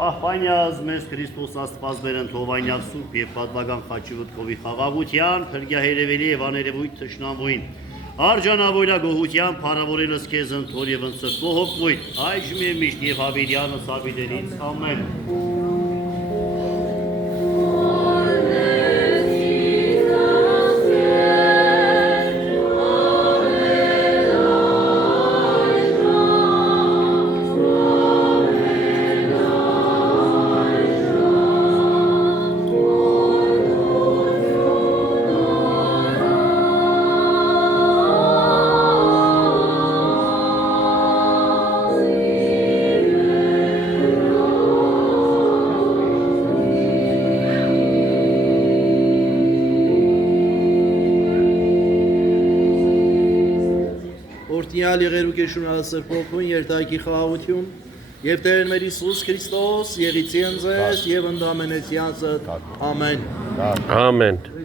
Պահպանյազ մեզ Քրիստոս Աստված բերեն թողանյալ սուրբ և պատվական խաչի ոտքովի խաղաղության, փրկյահերևելի և աներևույթ թշնամուին, արջանավորագոհության փառավորելս քեզ ընթոր և ընծրտվող հոգվույթ, այժմ և միշտ և հավիտյանս հավիտենից, ամեն։ Եղերուկեշուն ասրպոքուն երտայքի խաղաղություն և Տերն մեր Հիսուս Քրիստոս եղիցի ընձես և ընդամենեցյանցըտ ամեն Ամեն